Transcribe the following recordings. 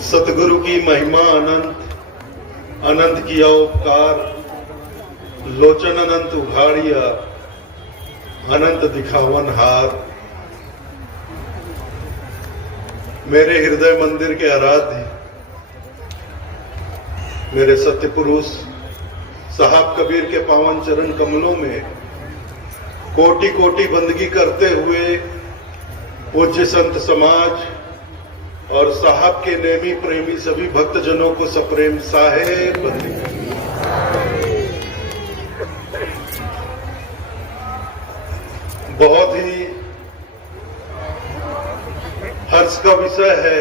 सतगुरु की महिमा अनंत, अनंत किया उपकार, लोचन अनंत उघाड़िया, अनंत दिखावन हार। मेरे हृदय मंदिर के आराध्य, मेरे सत्य पुरुष साहब कबीर के पावन चरण कमलों में कोटि कोटि बंदगी करते हुए पूज्य संत समाज और साहब के नेमी प्रेमी सभी भक्तजनों को सप्रेम साहेब बंदी। बहुत ही हर्ष का विषय है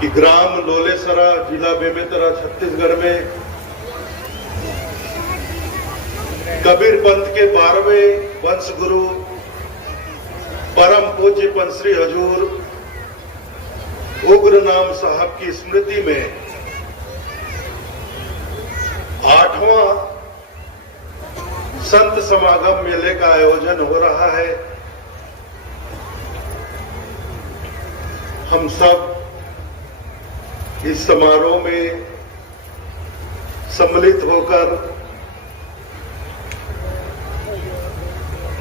कि ग्राम लोलेसरा, जिला बेमेतरा, छत्तीसगढ़ में कबीर पंथ के 12वें वंश गुरु परम पूज्य पंश्री हजूर उग्र नाम साहब की स्मृति में 8वां संत समागम मेले का आयोजन हो रहा है। हम सब इस समारोह में सम्मिलित होकर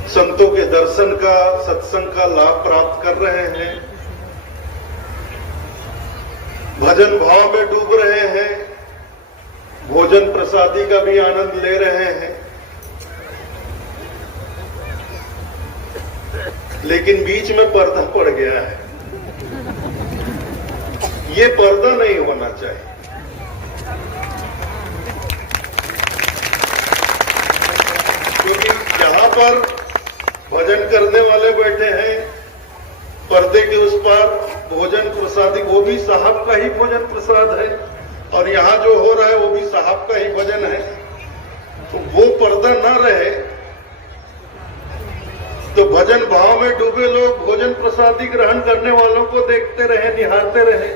संतों के दर्शन का, सत्संग का लाभ प्राप्त कर रहे हैं, भजन भाव में डूब रहे हैं, भोजन प्रसादी का भी आनंद ले रहे हैं। लेकिन बीच में पर्दा पड़ गया है। ये पर्दा नहीं होना चाहिए। क्योंकि यहां पर भजन करने वाले बैठे हैं, पर्दे के उस पार भोजन प्रसादी, वो भी साहब का ही भोजन प्रसाद है, और यहाँ जो हो रहा है वो भी साहब का ही भजन है। तो वो पर्दा ना रहे तो भजन भाव में डूबे लोग भोजन प्रसादी ग्रहण करने वालों को देखते रहे, निहारते रहे,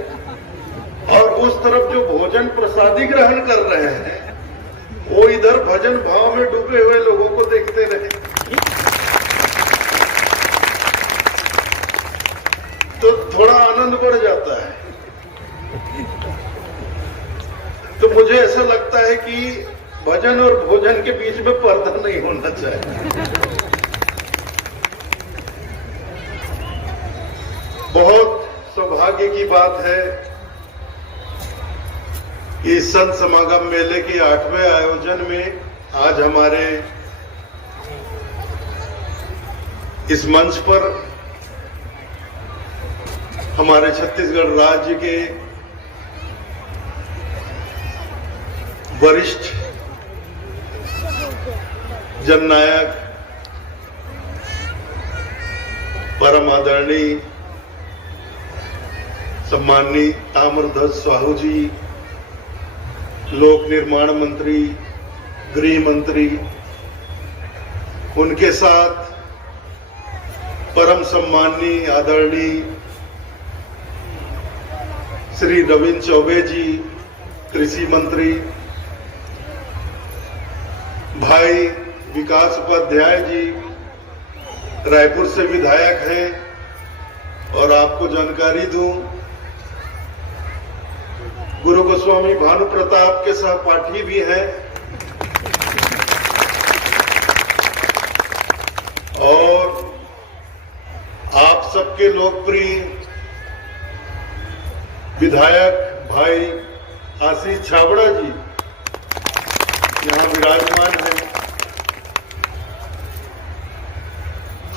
और उस तरफ जो भोजन प्रसादी ग्रहण कर रहे हैं वो इधर भजन भाव में डूबे हुए लोगों को देखते रहे। तो थोड़ा आनंद बढ़ जाता है। तो मुझे ऐसा लगता है कि भजन और भोजन के बीच में पर्दा नहीं होना चाहिए। बहुत सौभाग्य की बात है कि संत समागम मेले के 8वें आयोजन में आज हमारे इस मंच पर हमारे छत्तीसगढ़ राज्य के वरिष्ठ जननायक परम आदरणीय सम्माननीय ताम्रध्वज साहू जी, लोक निर्माण मंत्री, गृह मंत्री, उनके साथ परम सम्माननीय आदरणीय श्री रविंद्र चौबे जी, कृषि मंत्री, भाई विकास उपाध्याय जी रायपुर से विधायक हैं, और आपको जानकारी दूं, गुरु गोस्वामी भानु प्रताप के सहपाठी भी हैं, और आप सबके लोकप्रिय विधायक भाई आशीष छाबड़ा जी यहाँ विराजमान हैं।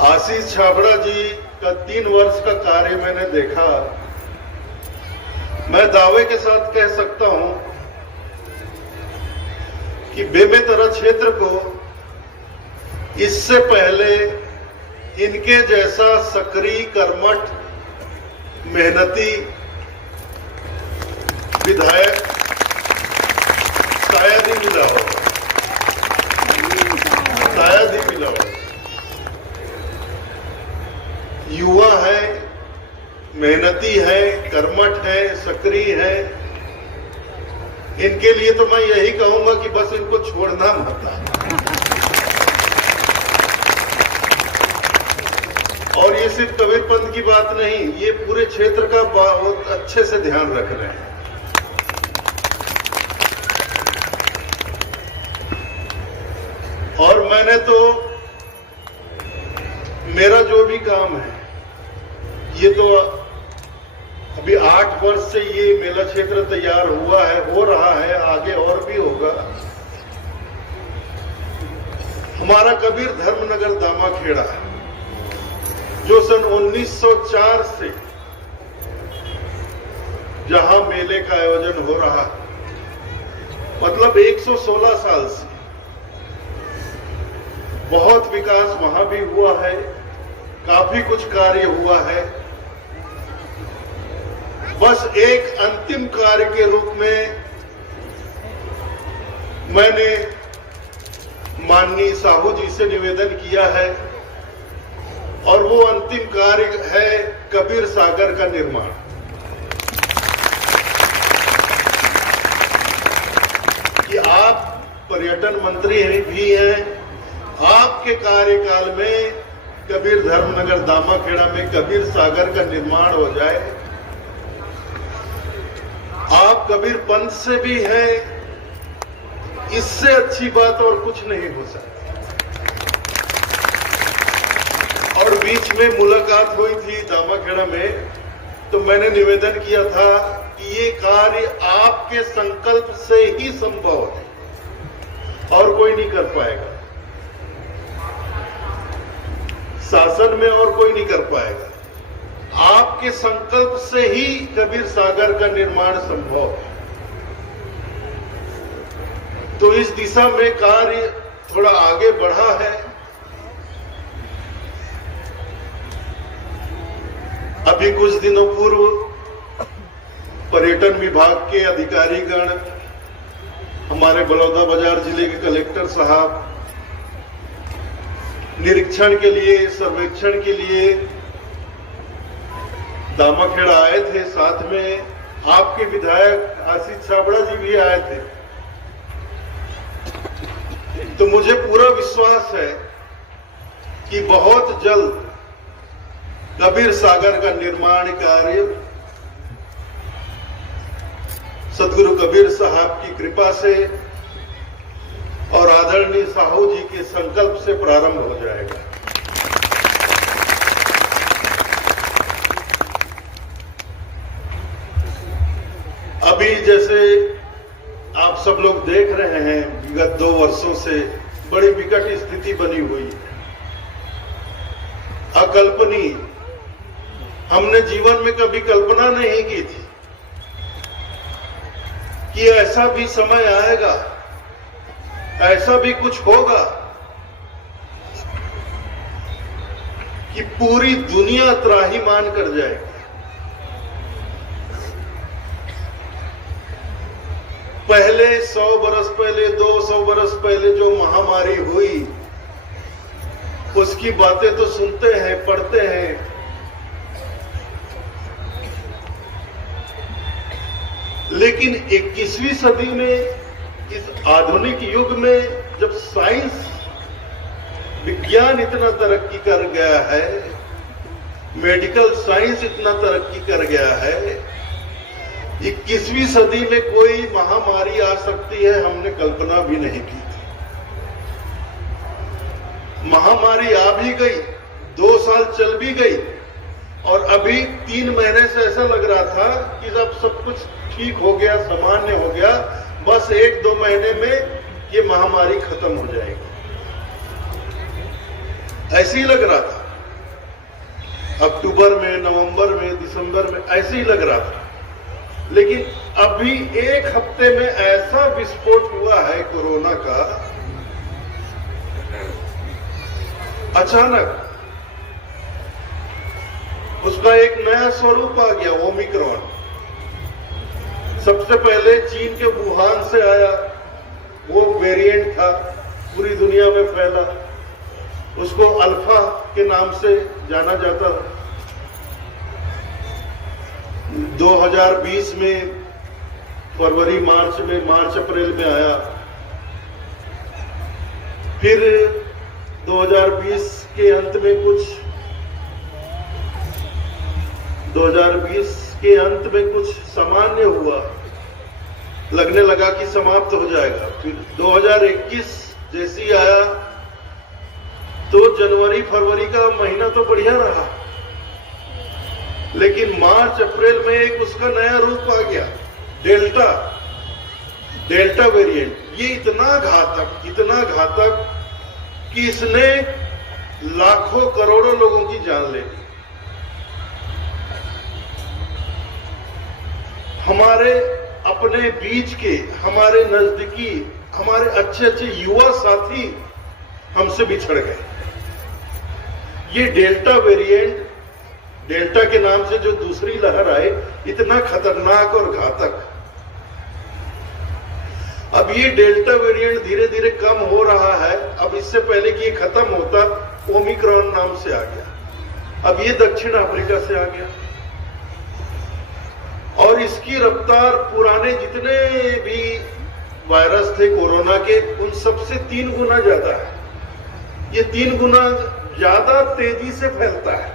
आशीष छाबड़ा जी का 3 वर्ष का कार्य मैंने देखा। मैं दावे के साथ कह सकता हूं कि बेमेतरा क्षेत्र को इससे पहले इनके जैसा सक्रिय, कर्मठ, मेहनती विधायक शायद ही मिला हो, शायद ही मिला हो। युवा है, मेहनती है, कर्मठ है, सक्रिय है। इनके लिए तो मैं यही कहूंगा कि बस इनको छोड़ना मत। और ये सिर्फ कबीरपंथ की बात नहीं, ये पूरे क्षेत्र का बहुत अच्छे से ध्यान रख रहे हैं। और मैंने तो मेरा जो भी काम है, ये तो अभी 8 वर्ष से ये मेला क्षेत्र तैयार हुआ है, हो रहा है, आगे और भी होगा। हमारा कबीर धर्मनगर दामाखेड़ा है, जो सन 1904 से जहां मेले का आयोजन हो रहा है, मतलब 116 साल से बहुत विकास वहां भी हुआ है, काफी कुछ कार्य हुआ है। बस एक अंतिम कार्य के रूप में मैंने माननीय साहू जी से निवेदन किया है, और वो अंतिम कार्य है कबीर सागर का निर्माण। कि आप पर्यटन मंत्री भी हैं, आपके कार्यकाल में कबीर धर्मनगर दामाखेड़ा में कबीर सागर का निर्माण हो जाए। आप कबीर पंथ से भी हैं, इससे अच्छी बात और कुछ नहीं हो सकती। और बीच में मुलाकात हुई थी दामाखेड़ा में, तो मैंने निवेदन किया था कि ये कार्य आपके संकल्प से ही संभव है और कोई नहीं कर पाएगा, शासन में और कोई नहीं कर पाएगा। आपके संकल्प से ही कबीर सागर का निर्माण संभव है। तो इस दिशा में कार्य थोड़ा आगे बढ़ा है। अभी कुछ दिनों पूर्व पर्यटन विभाग के अधिकारीगण, हमारे बलौदा बाजार जिले के कलेक्टर साहब निरीक्षण के लिए, सर्वेक्षण के लिए दामाखेड़ा आए थे। साथ में आपके विधायक आशीष छाबड़ा जी भी आए थे। तो मुझे पूरा विश्वास है कि बहुत जल्द कबीर सागर का निर्माण कार्य सदगुरु कबीर साहब की कृपा से और आदरणीय साहू जी के संकल्प से प्रारंभ हो जाएगा। अभी जैसे आप सब लोग देख रहे हैं, विगत 2 वर्षों से बड़ी विकट स्थिति बनी हुई है, अकल्पनीय। हमने जीवन में कभी कल्पना नहीं की थी कि ऐसा भी समय आएगा, ऐसा भी कुछ होगा कि पूरी दुनिया त्राहिमाम कर जाएगी। पहले 100 बरस पहले, 200 बरस पहले जो महामारी हुई, उसकी बातें तो सुनते हैं, पढ़ते हैं, लेकिन 21वीं सदी में, इस आधुनिक युग में, जब साइंस विज्ञान इतना तरक्की कर गया है, मेडिकल साइंस इतना तरक्की कर गया है, 21वीं सदी में कोई महामारी आ सकती है, हमने कल्पना भी नहीं की थी। महामारी आ भी गई, 2 साल चल भी गई, और अभी 3 महीने से ऐसा लग रहा था कि जब सब कुछ ठीक हो गया, सामान्य हो गया, बस 1-2 महीने में ये महामारी खत्म हो जाएगी, ऐसे ही लग रहा था। अक्टूबर में, नवंबर में, दिसंबर में ऐसे ही लग रहा था। लेकिन अभी 1 हफ्ते में ऐसा विस्फोट हुआ है कोरोना का, अचानक उसका एक नया स्वरूप आ गया, ओमिक्रॉन। सबसे पहले चीन के वुहान से आया, वो वेरिएंट था, पूरी दुनिया में फैला, उसको अल्फा के नाम से जाना जाता था। 2020 में फरवरी मार्च अप्रैल में आया, फिर 2020 के अंत में कुछ 2020 के अंत में कुछ सामान्य हुआ, लगने लगा कि समाप्त हो जाएगा। फिर 2021 जैसी आया तो जनवरी फरवरी का महीना तो बढ़िया रहा, लेकिन मार्च अप्रैल में एक उसका नया रूप आ गया, डेल्टा वेरिएंट। ये इतना घातक कि इसने लाखों करोड़ों लोगों की जान ले ली। हमारे अपने बीच के, हमारे नजदीकी, हमारे अच्छे अच्छे युवा साथी हमसे बिछड़ गए। ये डेल्टा वेरिएंट, डेल्टा के नाम से जो दूसरी लहर आए, इतना खतरनाक और घातक। अब ये डेल्टा वेरिएंट धीरे धीरे कम हो रहा है। अब इससे पहले कि ये खत्म होता, ओमिक्रॉन नाम से आ गया। अब ये दक्षिण अफ्रीका से आ गया और इसकी रफ्तार पुराने जितने भी वायरस थे कोरोना के, उन सबसे 3 गुना ज्यादा है। ये 3 गुना ज्यादा तेजी से फैलता है।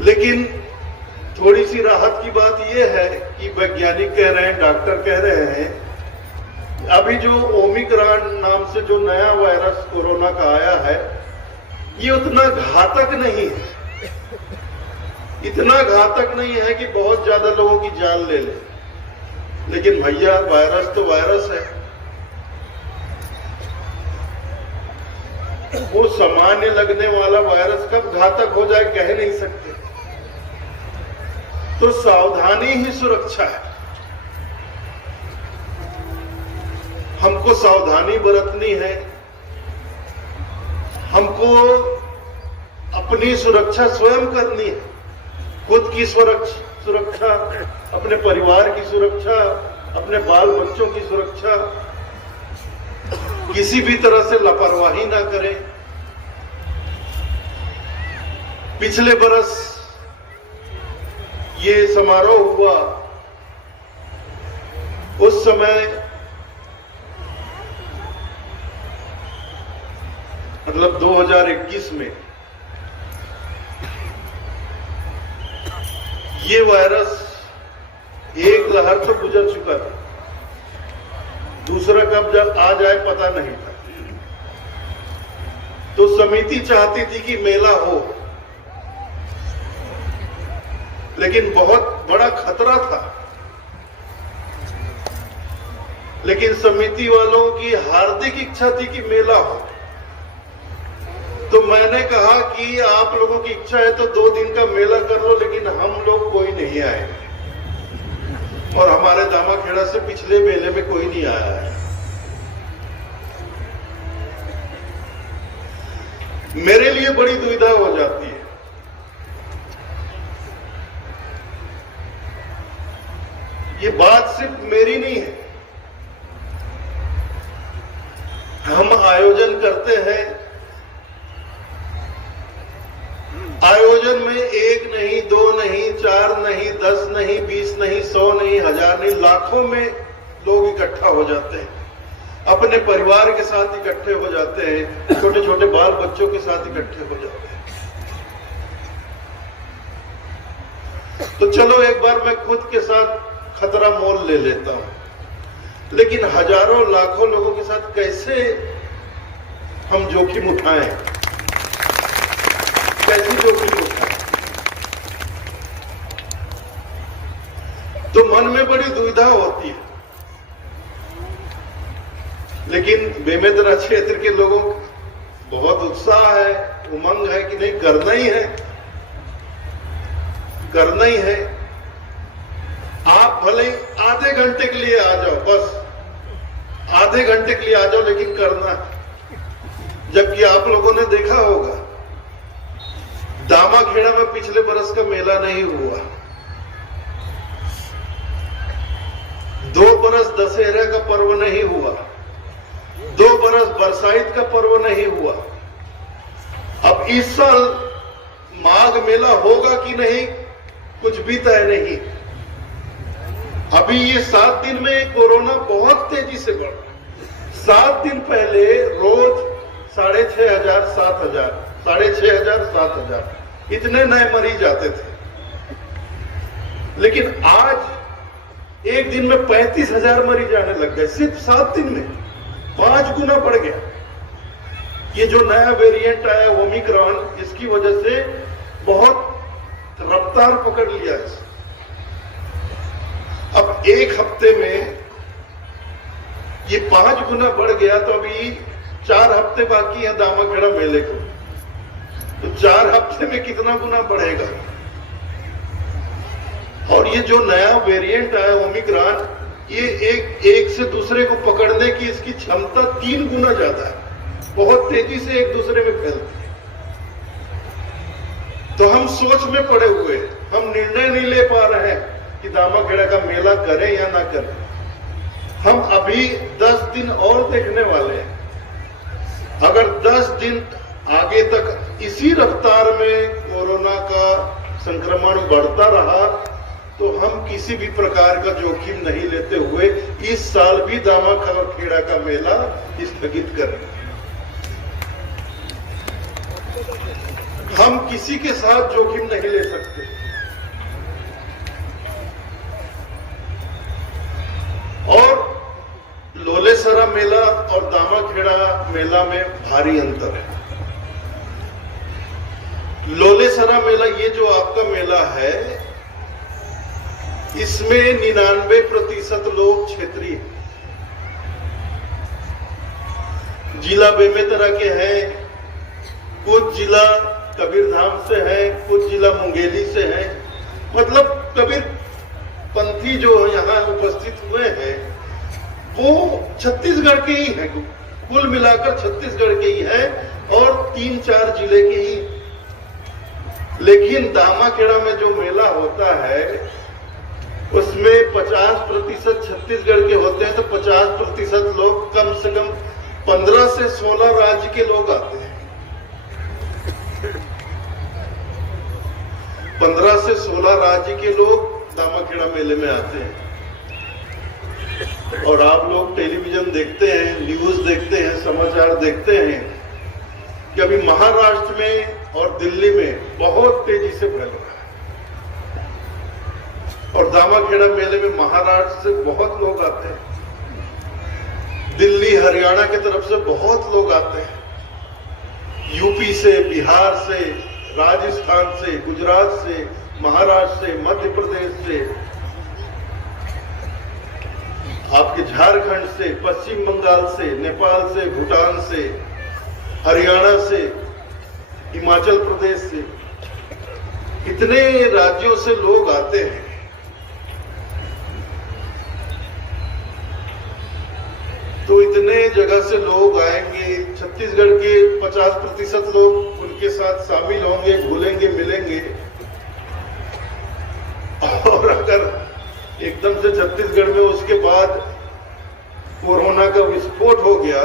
लेकिन थोड़ी सी राहत की बात यह है कि वैज्ञानिक कह रहे हैं, डॉक्टर कह रहे हैं, अभी जो ओमिक्रॉन नाम से जो नया वायरस कोरोना का आया है, ये उतना घातक नहीं है। इतना घातक नहीं है कि बहुत ज्यादा लोगों की जान ले ले। लेकिन भैया, वायरस तो वायरस है। वो सामान्य लगने वाला वायरस कब घातक हो जाए कह नहीं सकते। तो सावधानी ही सुरक्षा है। हमको सावधानी बरतनी है। हमको अपनी सुरक्षा स्वयं करनी है। खुद की सुरक्षा, अपने परिवार की सुरक्षा, अपने बाल बच्चों की सुरक्षा। किसी भी तरह से लापरवाही ना करें। पिछले बरस ये समारोह हुआ, उस समय मतलब 2021 में ये वायरस एक लहर तो गुजर चुका था, दूसरा कब जब आ जाए पता नहीं था। तो समिति चाहती थी कि मेला हो, लेकिन बहुत बड़ा खतरा था। लेकिन समिति वालों की हार्दिक इच्छा थी कि मेला हो। तो मैंने कहा कि आप लोगों की इच्छा है तो 2 दिन का मेला कर लो, लेकिन हम लोग कोई नहीं आएंगे। और हमारे दामाखेड़ा से पिछले मेले में कोई नहीं आया है। मेरे लिए बड़ी दुविधा हो जाती है। ये बात सिर्फ मेरी नहीं है। हम आयोजन करते हैं, आयोजन में 1 नहीं, 2 नहीं, 4 नहीं, 10 नहीं, 20 नहीं, 100 नहीं, 1000 नहीं, लाखों में लोग इकट्ठा हो जाते हैं। अपने परिवार के साथ इकट्ठे हो जाते हैं, छोटे छोटे बाल बच्चों के साथ इकट्ठे हो जाते हैं। तो चलो एक बार मैं खुद के साथ खतरा मोल ले लेता हूं। लेकिन हजारों लाखों लोगों के साथ कैसे हम जोखिम उठाएं, कैसी जोखिम उठाएं? तो मन में बड़ी दुविधा होती है। लेकिन बेमेतरा क्षेत्र के लोगों को बहुत उत्साह है, उमंग है कि नहीं, करना ही है, करना ही है। आप भले आधे घंटे के लिए आ जाओ, बस आधे घंटे के लिए आ जाओ, लेकिन करना है। जबकि आप लोगों ने देखा होगा, दामाखेड़ा में पिछले बरस का मेला नहीं हुआ। 2 बरस दशहरा का पर्व नहीं हुआ, 2 बरस बरसाइत का पर्व नहीं हुआ। अब इस साल माघ मेला होगा कि नहीं, कुछ भी तय नहीं। अभी ये 7 दिन में कोरोना बहुत तेजी से बढ़ा। 7 दिन पहले रोज 6,500, 7,000, 6,500, 7,000 इतने नए मरीज आते थे। लेकिन आज एक दिन में 35,000 मरीज आने लग गए, सिर्फ 7 दिन में 5 गुना बढ़ गया। ये जो नया वेरिएंट आया ओमिक्रॉन, इसकी वजह से बहुत रफ्तार पकड़ लिया है। अब एक हफ्ते में ये 5 गुना बढ़ गया, तो अभी 4 हफ्ते बाकी है दामाखेड़ा मेले को, तो 4 हफ्ते में कितना गुना बढ़ेगा। और ये जो नया वेरिएंट आया ओमिक्रॉन, ये एक से दूसरे को पकड़ने की इसकी क्षमता 3 गुना ज्यादा है, बहुत तेजी से एक दूसरे में फैलती है। तो हम सोच में पड़े हुए, हम निर्णय नहीं ले पा रहे हैं कि दामाखेड़ा का मेला करें या ना करें। हम अभी 10 दिन और देखने वाले हैं। अगर 10 दिन आगे तक इसी रफ्तार में कोरोना का संक्रमण बढ़ता रहा, तो हम किसी भी प्रकार का जोखिम नहीं लेते हुए इस साल भी दामाखेड़ा का मेला स्थगित करेंगे। हम किसी के साथ जोखिम नहीं ले सकते। और लोलेसरा मेला और दामाखेड़ा मेला में भारी अंतर है। लोलेसरा मेला, ये जो आपका मेला है, इसमें 99% लोग क्षेत्रीय, जिला बेमेतरा के हैं, कुछ जिला कबीरधाम से है, कुछ जिला मुंगेली से है। मतलब कबीर पंथी जो यहाँ उपस्थित हुए हैं वो छत्तीसगढ़ के ही हैं, कुल मिलाकर छत्तीसगढ़ के ही है और 3-4 जिले के ही। लेकिन दामाखेड़ा में जो मेला होता है उसमें 50% छत्तीसगढ़ के होते हैं, तो 50% लोग, कम से कम 15 से 16 राज्य के लोग आते हैं। 15 से 16 राज्य के लोग दामाखेड़ा मेले में आते हैं। और आप लोग टेलीविजन देखते हैं, न्यूज देखते हैं, समाचार देखते हैं कि अभी महाराष्ट्र में और दिल्ली में बहुत तेजी से फैल रहा है। और दामाखेड़ा मेले में महाराष्ट्र से बहुत लोग आते हैं, दिल्ली हरियाणा की तरफ से बहुत लोग आते हैं, यूपी से, बिहार से, राजस्थान से, गुजरात से, महाराष्ट्र से, मध्य प्रदेश से, आपके झारखंड से, पश्चिम बंगाल से, नेपाल से, भूटान से, हरियाणा से, हिमाचल प्रदेश से, इतने राज्यों से लोग आते हैं। तो इतने जगह से लोग आएंगे, छत्तीसगढ़ के 50% लोग उनके साथ शामिल होंगे, घुलेंगे, मिलेंगे। और अगर एकदम से छत्तीसगढ़ में उसके बाद कोरोना का विस्फोट हो गया,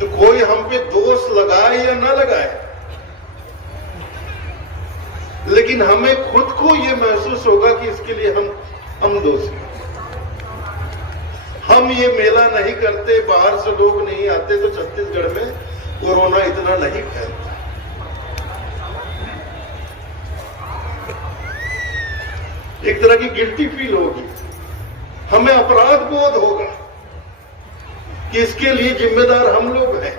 तो कोई हम पे दोष लगाए या ना लगाए, लेकिन हमें खुद को ये महसूस होगा कि इसके लिए हम दोषी हैं। हम ये मेला नहीं करते, बाहर से लोग नहीं आते, तो छत्तीसगढ़ में कोरोना इतना नहीं फैलता। एक तरह की गिल्टी फील होगी, हमें अपराध बोध होगा कि इसके लिए जिम्मेदार हम लोग हैं।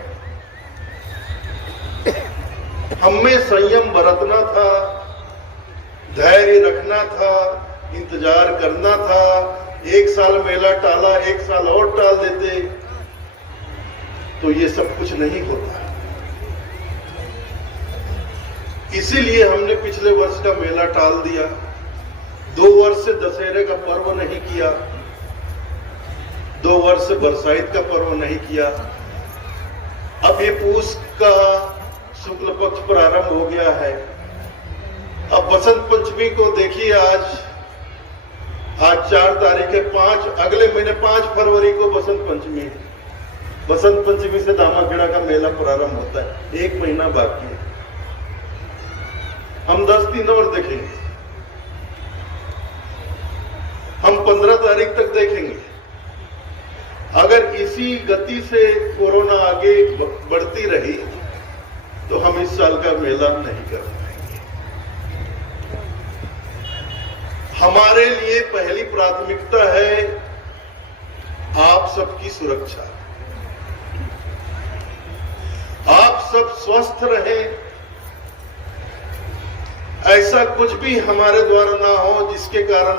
हमें संयम बरतना था, धैर्य रखना था, इंतजार करना था। 1 साल मेला टाला, 1 साल और टाल देते तो ये सब कुछ नहीं होता। इसीलिए हमने पिछले वर्ष का मेला टाल दिया, 2 वर्ष से दशहरे का पर्व नहीं किया, 2 वर्ष से बरसाइत का पर्व नहीं किया। अब ये पूस का शुक्ल पक्ष प्रारंभ हो गया है। अब बसंत पंचमी को देखिए, आज 4 तारीख है, 5 अगले महीने 5 फरवरी को बसंत पंचमी है। बसंत पंचमी से दामाखेड़ा का मेला प्रारंभ होता है, 1 महीना बाकी है। हम 10 दिन और देखेंगे, हम 15 तारीख तक देखेंगे। अगर इसी गति से कोरोना आगे बढ़ती रही तो हम इस साल का मेला नहीं कर पाएंगे। हमारे लिए पहली प्राथमिकता है आप सबकी सुरक्षा। आप सब स्वस्थ रहें, ऐसा कुछ भी हमारे द्वारा ना हो जिसके कारण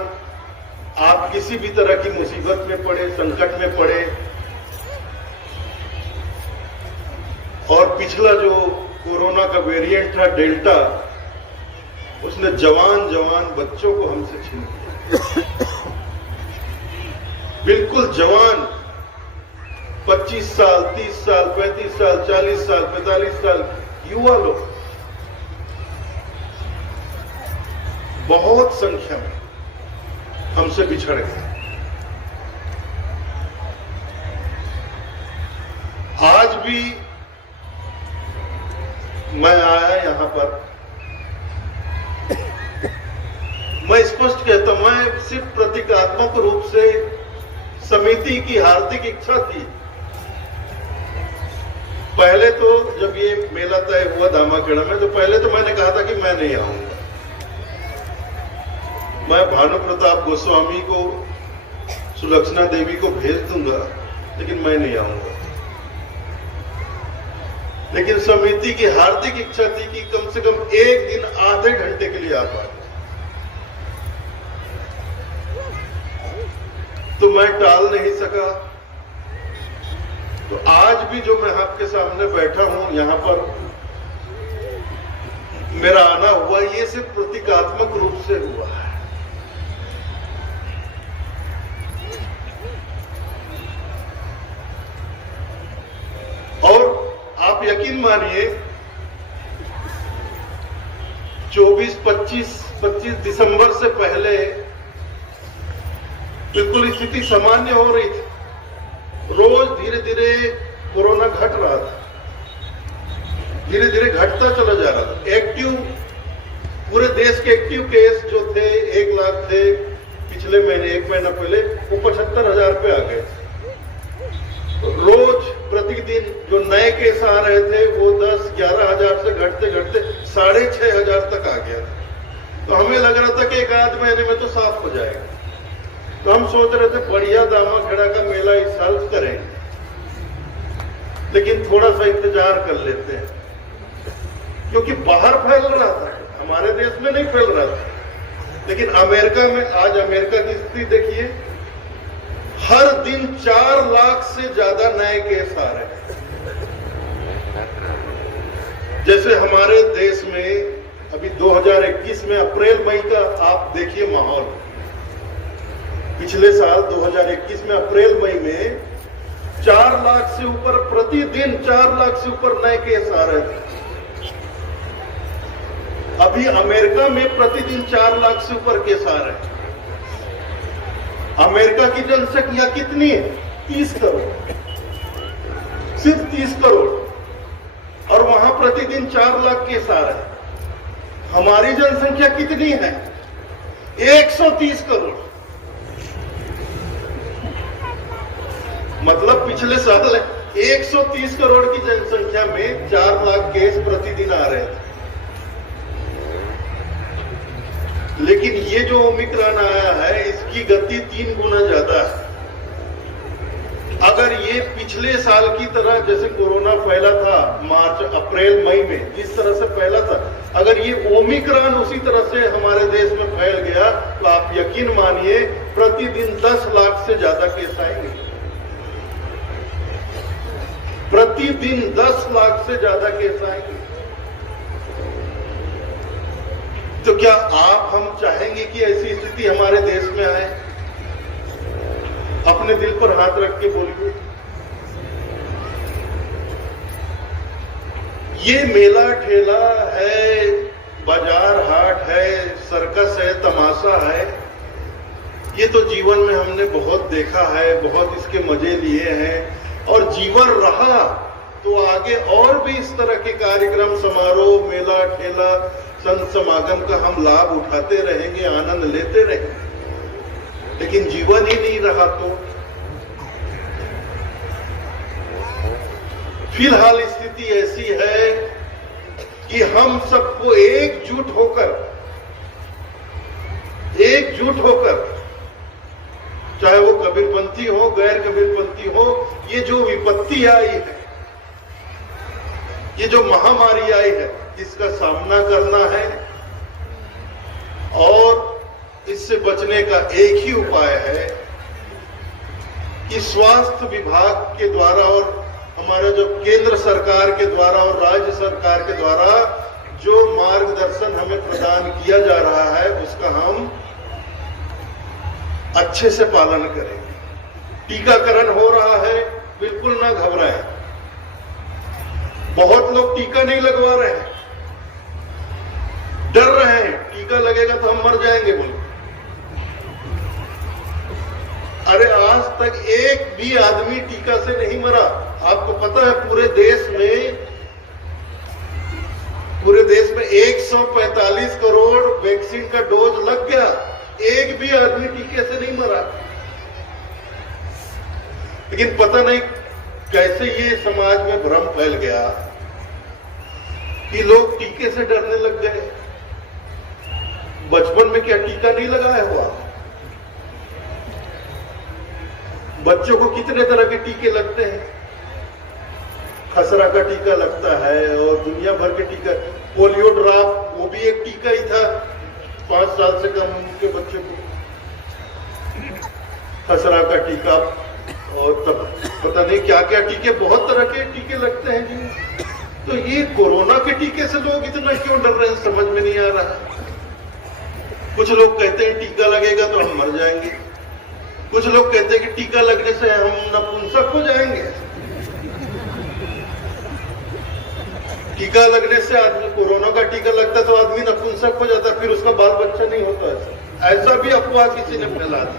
आप किसी भी तरह की मुसीबत में पड़े, संकट में पड़े। और पिछला जो कोरोना का वेरिएंट था डेल्टा, उसने जवान बच्चों को हमसे छीन लिया। बिल्कुल जवान 25 साल, 30 साल, 35 साल, 40 साल, 45 साल युवा लोग बहुत संख्या में हमसे बिछड़ गए। आज भी मैं आया यहां पर, मैं स्पष्ट कहता हूं, मैं सिर्फ प्रतीकात्मक रूप से समिति की हार्दिक इच्छा थी। पहले तो जब ये मेला तय हुआ धामाखेड़ा में, तो पहले तो मैंने कहा था कि मैं नहीं आऊंगा। मैं भानु प्रताप गोस्वामी को, सुलक्षणा देवी को भेज दूंगा, लेकिन मैं नहीं आऊंगा। लेकिन समिति की हार्दिक इच्छा थी कि कम से कम एक दिन आधे घंटे के लिए आ पाए, तो मैं टाल नहीं सका। तो आज भी जो मैं आपके सामने बैठा हूं यहां पर, मेरा आना हुआ, ये सिर्फ प्रतीकात्मक रूप से हुआ है। और आप यकीन मानिए 24-25 दिसंबर से पहले बिल्कुल स्थिति सामान्य हो रही थी। रोज धीरे धीरे कोरोना घट रहा था, धीरे धीरे घटता चला जा रहा था। एक्टिव, पूरे देश के एक्टिव केस जो थे 1 लाख थे पिछले महीने, 1 महीना पहले, वो 75,000 पे आ गए। रोज प्रतिदिन जो नए केस आ रहे थे वो 10-11 हजार से घटते घटते 6,500 तक आ गया। तो हमें लग रहा था कि 1 महीने में तो साफ हो जाएगा। तो हम सोच रहे थे बढ़िया धामाखेड़ा का मेला इस साल करेंगे, लेकिन थोड़ा सा इंतजार कर लेते हैं, क्योंकि बाहर फैल रहा था, हमारे देश में नहीं फैल रहा था। लेकिन अमेरिका में, आज अमेरिका की स्थिति देखिए, हर दिन 4 लाख से ज्यादा नए केस आ रहे हैं। जैसे हमारे देश में अभी 2021 में अप्रैल मई का आप देखिए माहौल। पिछले साल 2021 में अप्रैल मई में 4 लाख से ऊपर, प्रतिदिन 4 लाख से ऊपर नए केस आ रहे थे। अभी अमेरिका में प्रतिदिन 4 लाख से ऊपर केस आ रहे हैं। अमेरिका की जनसंख्या कितनी है? 30 करोड़, सिर्फ 30 करोड़, और वहां प्रतिदिन 4 लाख केस आ रहे हैं। हमारी जनसंख्या कितनी है? 130 करोड़। मतलब पिछले साल 130 करोड़ की जनसंख्या में 4 लाख केस प्रतिदिन आ रहे थे। लेकिन ये जो ओमिक्रॉन आया है, इसकी गति 3 गुना ज्यादा है। अगर ये पिछले साल की तरह जैसे कोरोना फैला था मार्च, अप्रैल, मई में, जिस तरह से फैला था, अगर ये ओमिक्रॉन उसी तरह से हमारे देश में फैल गया, तो आप यकीन मानिए प्रतिदिन 10 लाख से ज्यादा केस आएंगे। प्रतिदिन 10 लाख से ज्यादा केस आएंगे। तो क्या हम चाहेंगे कि ऐसी स्थिति हमारे देश में आए? अपने दिल पर हाथ रख के बोलिए। ये मेला ठेला है, बाजार हाट है, सर्कस है, तमाशा है, ये तो जीवन में हमने बहुत देखा है, बहुत इसके मजे लिए हैं। और जीवन रहा तो आगे और भी इस तरह के कार्यक्रम, समारोह, मेला ठेला, संत समागम का हम लाभ उठाते रहेंगे, आनंद लेते रहेंगे। लेकिन जीवन ही नहीं रहा फिलहाल स्थिति ऐसी है कि हम सबको एकजुट होकर चाहे वो कबीरपंथी हो, गैर कबीरपंथी हो, ये जो विपत्ति आई है, ये जो महामारी आई है, इसका सामना करना है। और इससे बचने का एक ही उपाय है कि स्वास्थ्य विभाग के द्वारा और हमारे जो केंद्र सरकार के द्वारा और राज्य सरकार के द्वारा जो मार्गदर्शन हमें प्रदान किया जा रहा है, उसका हम अच्छे से पालन करेंगे। टीकाकरण हो रहा है, बिल्कुल ना घबराएं। बहुत लोग टीका नहीं लगवा रहे हैं, डर रहे हैं टीका लगेगा तो हम मर जाएंगे बोले। अरे आज तक एक भी आदमी टीका से नहीं मरा। आपको पता है पूरे देश में 145 करोड़ वैक्सीन का डोज लग गया, एक भी आदमी टीके से नहीं मरा। लेकिन पता नहीं कैसे ये समाज में भ्रम फैल गया कि लोग टीके से डरने लग गए। बचपन में क्या टीका नहीं लगाया हुआ? बच्चों को कितने तरह के टीके लगते हैं। खसरा का टीका लगता है और दुनिया भर के टीका, पोलियो ड्रॉप वो भी एक टीका ही था 5 साल से कम उम्र के बच्चों को। खसरा का टीका और तब पता नहीं क्या क्या टीके, बहुत तरह के टीके लगते हैं जी। तो ये कोरोना के टीके से लोग इतना क्यों डर रहे हैं, समझ में नहीं आ रहा। कुछ लोग कहते हैं टीका लगेगा तो हम मर जाएंगे, कुछ लोग कहते हैं कि टीका लगने से हम नपुंसक हो जाएंगे। टीका लगने से आदमी, कोरोना का टीका लगता तो आदमी नपुंसक हो जाता, फिर उसका बाल बच्चा नहीं होता। ऐसा भी अफवाह किसी ने फैला दी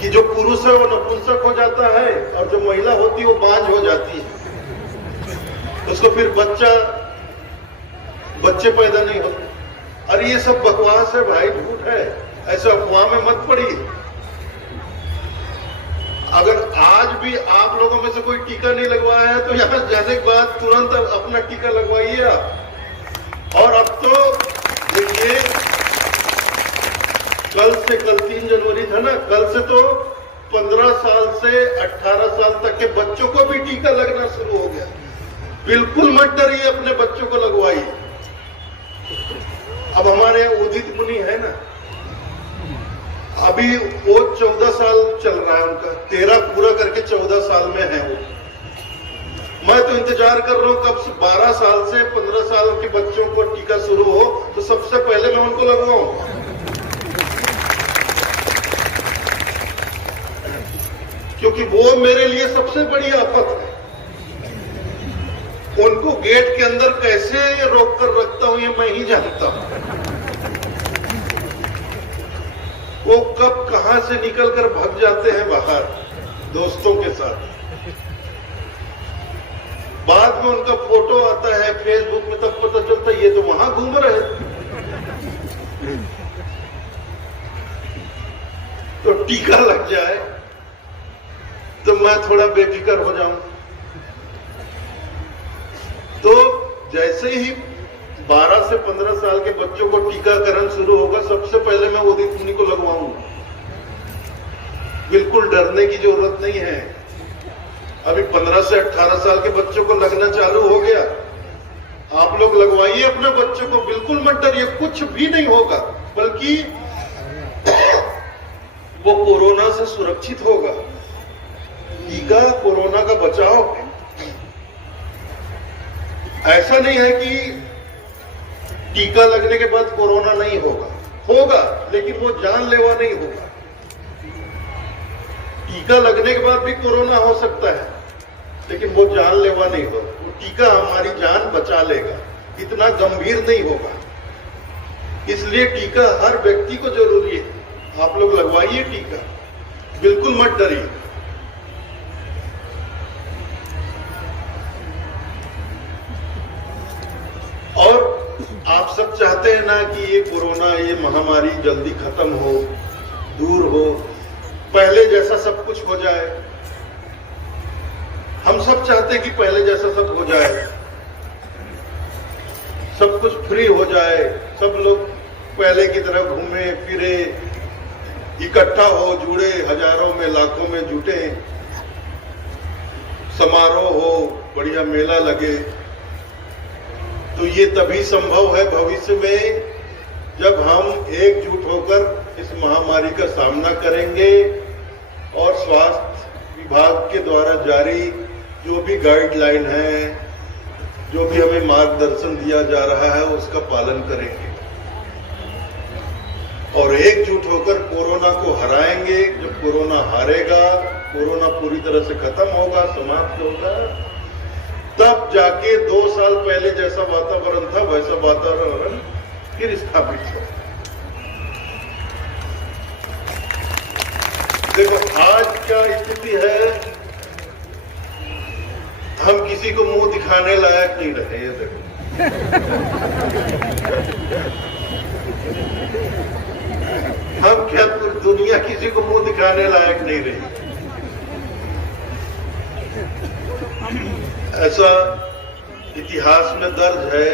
कि जो पुरुष है वो नपुंसक हो जाता है और जो महिला होती है वो बांझ हो जाती है, उसको फिर बच्चे पैदा नहीं होते। अरे ये सब बकवास है भाई, झूठ है, ऐसे अफवाह में मत पड़िए। अगर आज भी आप लोगों में से कोई टीका नहीं लगवाया है तो यहां जाने के बाद तुरंत अपना टीका लगवाइए आप। और अब तो देखिए, कल 3 जनवरी था ना, कल से तो 15 साल से 18 साल तक के बच्चों को भी टीका लगना शुरू हो गया। बिल्कुल मत डरिए, अपने बच्चों को लगवाइए। अब हमारे यहाँ उदित मुनि है ना, अभी वो 14 साल चल रहा है उनका, 13 पूरा करके 14 साल में है वो। मैं तो इंतजार कर रहा हूं कब 12 साल से 15 साल के बच्चों को टीका शुरू हो तो सबसे पहले मैं उनको लगवाऊं। क्योंकि वो मेरे लिए सबसे बड़ी आफत है। उनको गेट के अंदर कैसे रोक कर रखता हूं ये मैं ही जानता हूं। वो कब कहां से निकलकर भाग जाते हैं बाहर दोस्तों के साथ। बाद में उनका फोटो आता है फेसबुक में, तब पता चलता है ये तो वहां घूम रहे। तो टीका लग जाए तो मैं थोड़ा बेफिक्र हो जाऊं। तो जैसे ही 12 से 15 साल के बच्चों को टीकाकरण शुरू होगा, सबसे पहले मैं उदित मुनि को लगवाऊंगा। बिल्कुल डरने की जरूरत नहीं है। अभी 15 से 18 साल के बच्चों को लगना चालू हो गया। आप लोग लगवाइए अपने बच्चों को, बिल्कुल मत डरिए, कुछ भी नहीं होगा, बल्कि वो कोरोना से सुरक्षित होगा। टीका कोरोना का बचाव है। ऐसा नहीं है कि टीका लगने के बाद कोरोना नहीं होगा, होगा, लेकिन वो जानलेवा नहीं होगा। टीका लगने के बाद भी कोरोना हो सकता है, लेकिन वो जानलेवा नहीं होगा। वो टीका हमारी जान बचा लेगा, इतना गंभीर नहीं होगा। इसलिए टीका हर व्यक्ति को जरूरी है। आप लोग लगवाइए टीका, बिल्कुल मत डरिए। और आप सब चाहते हैं ना कि ये कोरोना, ये महामारी जल्दी खत्म हो, दूर हो, पहले जैसा सब कुछ हो जाए। हम सब चाहते हैं कि पहले जैसा सब हो जाए, सब कुछ फ्री हो जाए, सब लोग पहले की तरह घूमे फिरे, इकट्ठा हो, जुड़े, हजारों में लाखों में जुटे, समारोह हो, बढ़िया मेला लगे। तो ये तभी संभव है भविष्य में जब हम एकजुट होकर इस महामारी का सामना करेंगे और स्वास्थ्य विभाग के द्वारा जारी जो भी गाइडलाइन है, जो भी हमें मार्गदर्शन दिया जा रहा है, उसका पालन करेंगे और एकजुट होकर कोरोना को हराएंगे। जब कोरोना हारेगा, कोरोना पूरी तरह से खत्म होगा, समाप्त होगा, तब जाके 2 साल पहले जैसा वातावरण था वैसा वातावरण फिर स्थापित हो। देखो आज क्या स्थिति है, हम किसी को मुंह दिखाने लायक नहीं रहे। ये देखो हम क्या दुनिया किसी को मुंह दिखाने लायक नहीं रही। ऐसा इतिहास में दर्ज है,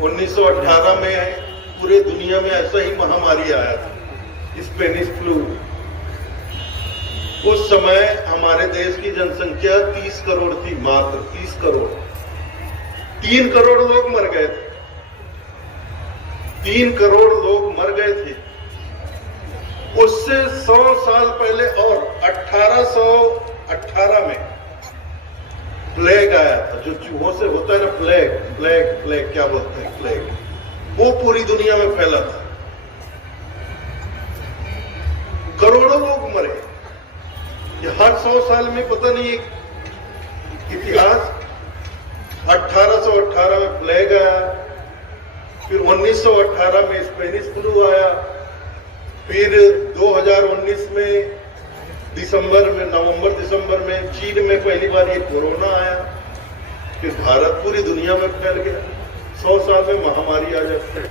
1918 में पूरे दुनिया में ऐसा ही महामारी आया था, स्पेनिश फ्लू। उस समय हमारे देश की जनसंख्या 30 करोड़ थी, मात्र 30 करोड़। 3 करोड़ लोग मर गए थे, 3 करोड़ लोग मर गए थे। उससे 100 साल पहले और 1818 में प्लेग आया था, जो चूहों से होता है ना, प्लेग क्या बोलते हैं, प्लेग, वो पूरी दुनिया में फैला था। करोड़ों लोग मरे। ये हर 100 साल में पता नहीं इतिहास। 1818 में प्लेग आया, फिर 1918 में स्पेनिश फ्लू आया, फिर 2019 में नवंबर दिसंबर में चीन में पहली बार ये कोरोना आया, फिर भारत पूरी दुनिया में फैल गया। 100 साल में महामारी आ जाती है।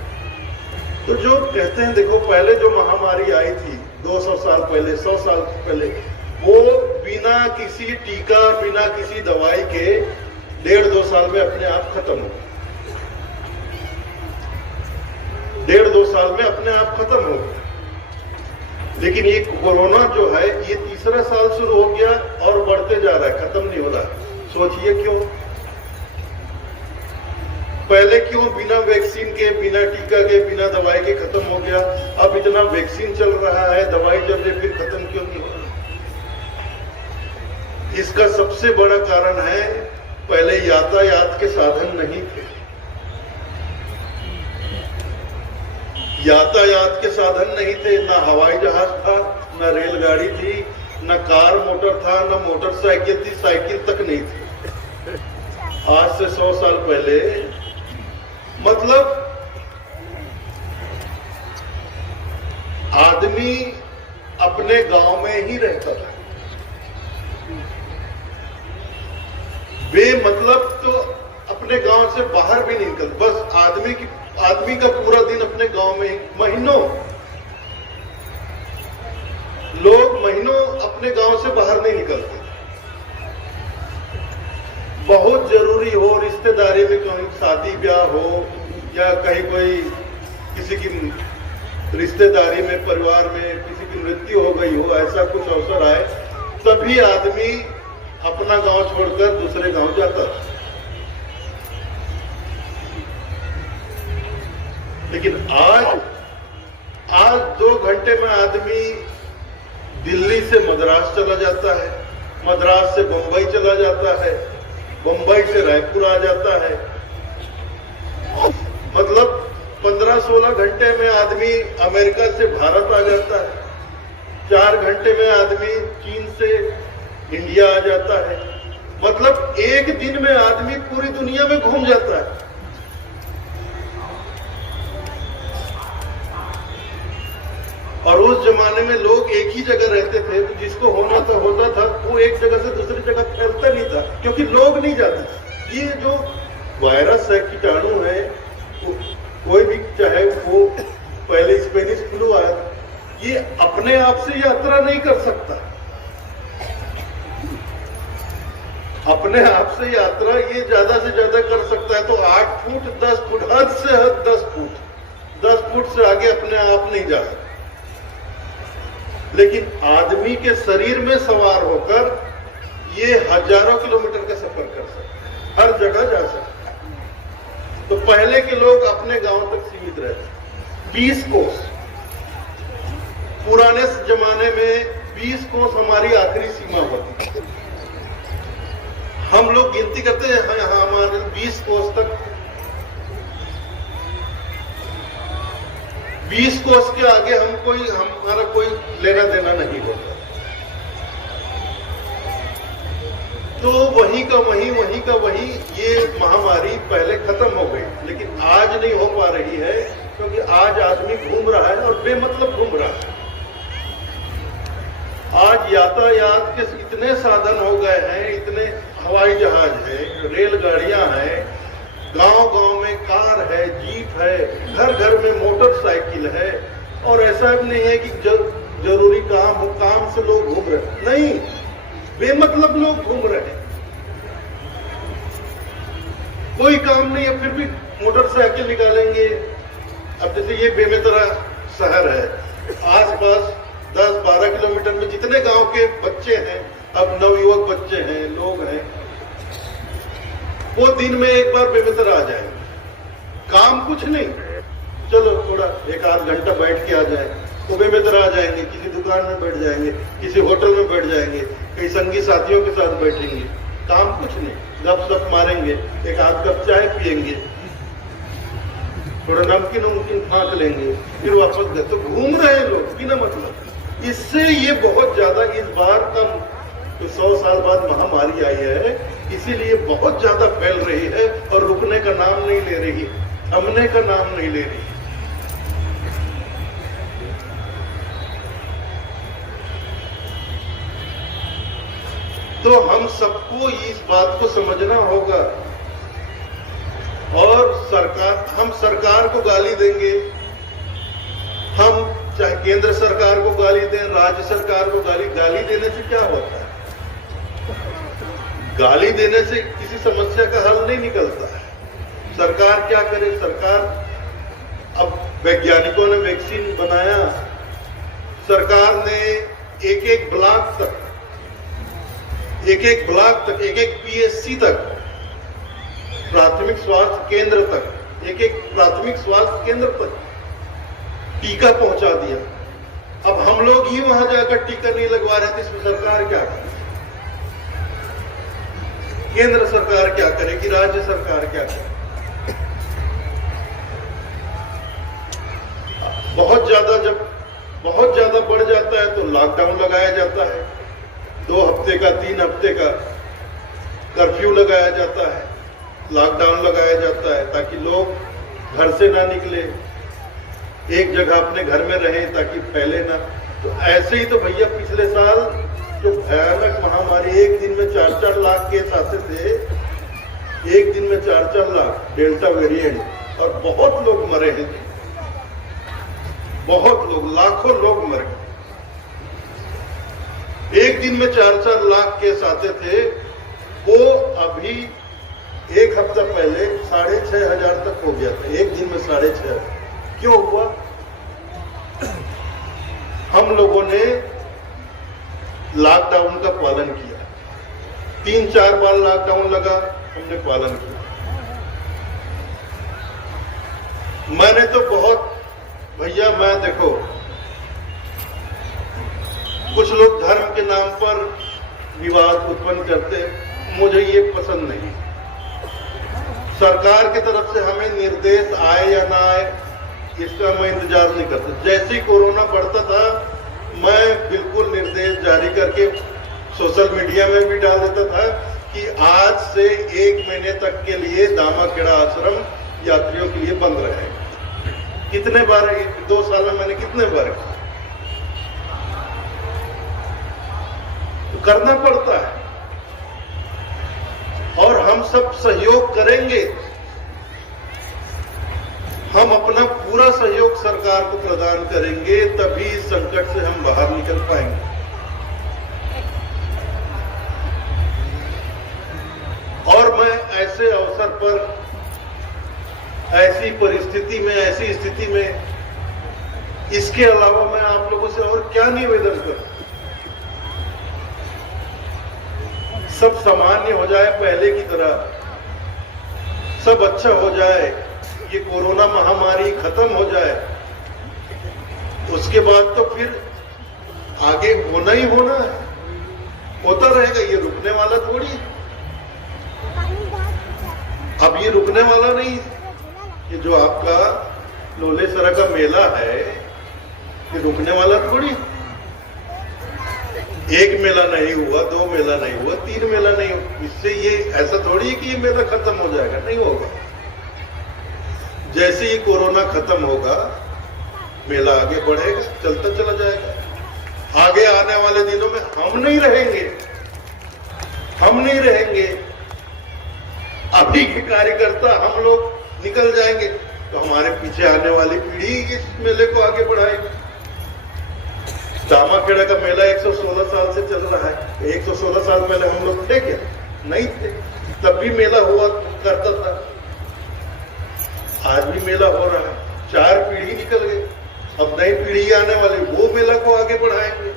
तो जो कहते हैं, देखो पहले जो महामारी आई थी 200 साल पहले, 100 साल पहले, वो बिना किसी टीका, बिना किसी दवाई के 1.5-2 साल में अपने आप खत्म हो गई। 1.5-2 साल में अपने आप खत्म हो गया। लेकिन ये कोरोना जो है, ये तीसरा साल शुरू हो गया और बढ़ते जा रहा है, खत्म नहीं हो रहा। सोचिए क्यों? पहले क्यों बिना वैक्सीन के, बिना टीका के, बिना दवाई के खत्म हो गया? अब इतना वैक्सीन चल रहा है, दवाई चल रही, फिर खत्म क्यों नहीं हो रहा? इसका सबसे बड़ा कारण है, पहले यातायात के साधन नहीं थे। यातायात के साधन नहीं थे, ना हवाई जहाज था, ना रेलगाड़ी थी, ना कार मोटर था, ना मोटरसाइकिल थी, साइकिल तक नहीं थी। आज से 100 साल पहले, मतलब आदमी अपने गांव में ही रहता था। मतलब तो अपने गांव से बाहर भी नहीं निकलते। बस आदमी का पूरा दिन अपने गांव में, महीनों अपने गांव से बाहर नहीं निकलते। बहुत जरूरी हो, रिश्तेदारी में कहीं शादी ब्याह हो, या कहीं कोई किसी की रिश्तेदारी में, परिवार में किसी की मृत्यु हो गई हो, ऐसा कुछ अवसर आए, तभी आदमी अपना गांव छोड़कर दूसरे गांव जाता था। लेकिन आज 2 घंटे में आदमी दिल्ली से मद्रास चला जाता है, मद्रास से बंबई चला जाता है, बंबई से रायपुर आ जाता है। मतलब 15-16 घंटे में आदमी अमेरिका से भारत आ जाता है। 4 घंटे में आदमी चीन से इंडिया आ जाता है। मतलब एक दिन में आदमी पूरी दुनिया में घूम जाता है। और उस जमाने में लोग एक ही जगह रहते थे, तो जिसको होना था होता था, वो एक जगह से दूसरी जगह फैलता नहीं था, क्योंकि लोग नहीं जाते। ये जो वायरस है, कीटाणु है, कोई भी, चाहे वो पहले स्पेनिश फ्लू आया, ये अपने आप से यात्रा नहीं कर सकता। अपने आप से यात्रा ये ज्यादा से ज्यादा कर सकता है तो 8 फुट 10 फुट, हद से हद 10 फुट से आगे अपने आप नहीं जा सकता। लेकिन आदमी के शरीर में सवार होकर ये हजारों किलोमीटर का सफर कर सकता है, हर जगह जा सकता है। तो पहले के लोग अपने गांव तक सीमित रहते। 20 कोस, पुराने जमाने में 20 कोस हमारी आखिरी सीमा होती थी। हम लोग गिनती करते हैं हमारे 20 कोस तक, 20 कोस के आगे हमारा कोई लेना देना नहीं होता। तो वहीं का वहीं ये महामारी पहले खत्म हो गई, लेकिन आज नहीं हो पा रही है क्योंकि आज आदमी घूम रहा है और बेमतलब घूम रहा है। आज यातायात के इतने साधन हो गए हैं, इतने हवाई जहाज है, रेलगाड़ियां हैं, गांव-गांव में कार है, जीप है, घर घर में मोटरसाइकिल है। और ऐसा भी नहीं है कि जरूरी काम से लोग घूम रहे, नहीं, बेमतलब लोग घूम रहे हैं। कोई काम नहीं है फिर भी मोटरसाइकिल निकालेंगे। अब जैसे ये बेमेतरा शहर है, आसपास 10-12 किलोमीटर में जितने गांव के बच्चे हैं, अब नवयुवक बच्चे हैं, लोग हैं, वो दिन में एक बार बेमेतरा आ जाएंगे। काम कुछ नहीं, चलो थोड़ा 1-8 घंटा बैठ के आ जाए तो बेमेतरा आ जाएंगे, किसी दुकान में बैठ जाएंगे, किसी होटल में बैठ जाएंगे, कई संगी साथियों के साथ बैठेंगे। काम कुछ नहीं, गपशप मारेंगे, एक आध कप चाय पिएंगे, थोड़ा नमकीन फाँक लेंगे, फिर वापस गए। तो घूम रहे हैं लोग बिना मतलब। इससे ये बहुत ज्यादा इस बार का तो 100 साल बाद महामारी आई है, इसीलिए बहुत ज्यादा फैल रही है और रुकने का नाम नहीं ले रही, थमने का नाम नहीं ले रही। तो हम सबको इस बात को समझना होगा। और हम सरकार को गाली देंगे, हम चाहे केंद्र सरकार को गाली दें, राज्य सरकार को गाली देने से क्या होता है? गाली देने से किसी समस्या का हल नहीं निकलता है। सरकार क्या करे? सरकार, अब वैज्ञानिकों ने वैक्सीन बनाया, सरकार ने एक-एक ब्लॉक तक, एक-एक पीएससी तक, प्राथमिक स्वास्थ्य केंद्र तक, एक-एक प्राथमिक स्वास्थ्य केंद्र तक टीका पहुंचा दिया। अब हम लोग ही वहां जाकर टीका नहीं लगवा रहे थे, इसमें सरकार क्या करे? केंद्र सरकार क्या करेगी? राज्य सरकार क्या करे? जब बहुत ज्यादा बढ़ जाता है तो लॉकडाउन लगाया जाता है, 2 हफ्ते का 3 हफ्ते का कर्फ्यू लगाया जाता है, लॉकडाउन लगाया जाता है ताकि लोग घर से ना निकले, एक जगह अपने घर में रहें ताकि फैले ना। तो ऐसे ही तो भैया पिछले साल जो भयानक महामारी, एक दिन में 4-4 लाख केस आते थे, एक दिन में 4-4 लाख डेल्टा वेरिएंट, और बहुत लोग मरे हैं, बहुत लोग, लाखों लोग मरे। एक दिन में 4-4 लाख केस आते थे, वो अभी एक हफ्ता पहले 6,500 तक हो गया था, एक दिन में 6,500। क्यों हुआ? हम लोगों ने लॉकडाउन का पालन किया, 3-4 बार लॉकडाउन लगा, हमने पालन किया। मैंने तो बहुत, भैया मैं देखो, कुछ लोग धर्म के नाम पर विवाद उत्पन्न करते, मुझे ये पसंद नहीं। सरकार की तरफ से हमें निर्देश आए या ना आए, इसका मैं इंतजार नहीं करता। जैसे ही कोरोना बढ़ता था, मैं बिल्कुल निर्देश जारी करके सोशल मीडिया में भी डाल देता था कि आज से 1 महीने तक के लिए दामाखेड़ा आश्रम यात्रियों के लिए बंद रहेगा। कितने बार, 2 साल में मैंने कितने बार किया? तो करना पड़ता है और हम सब सहयोग करेंगे। हम अपना पूरा सहयोग सरकार को प्रदान करेंगे, तभी इस संकट से हम बाहर निकल पाएंगे। पर ऐसी परिस्थिति में, ऐसी स्थिति में इसके अलावा मैं आप लोगों से और क्या निवेदन करूं? सब सामान्य हो जाए, पहले की तरह सब अच्छा हो जाए, ये कोरोना महामारी खत्म हो जाए, उसके बाद तो फिर आगे होना ही होना है, होता रहेगा, ये रुकने वाला थोड़ी है। अब ये रुकने वाला नहीं, ये जो आपका लोलेसरा का मेला है ये रुकने वाला थोड़ी। एक मेला नहीं हुआ, 2 मेला नहीं हुआ, 3 मेला नहीं हुआ, इससे ये ऐसा थोड़ी है कि ये मेला खत्म हो जाएगा, नहीं होगा। जैसे ही कोरोना खत्म होगा मेला आगे बढ़ेगा, चलता चला जाएगा। आगे आने वाले दिनों में हम नहीं रहेंगे, हम नहीं रहेंगे, अभी के कार्यकर्ता हम लोग निकल जाएंगे, तो हमारे पीछे आने वाली पीढ़ी इस मेले को आगे बढ़ाएगी। दामाखेड़ा का मेला 116 साल से चल रहा है। 116 साल पहले हम लोग थे क्या? नहीं थे, तब भी मेला हुआ करता था, आज भी मेला हो रहा है। 4 पीढ़ी निकल गई, अब नई पीढ़ी आने वाली, वो मेला को आगे बढ़ाएंगे।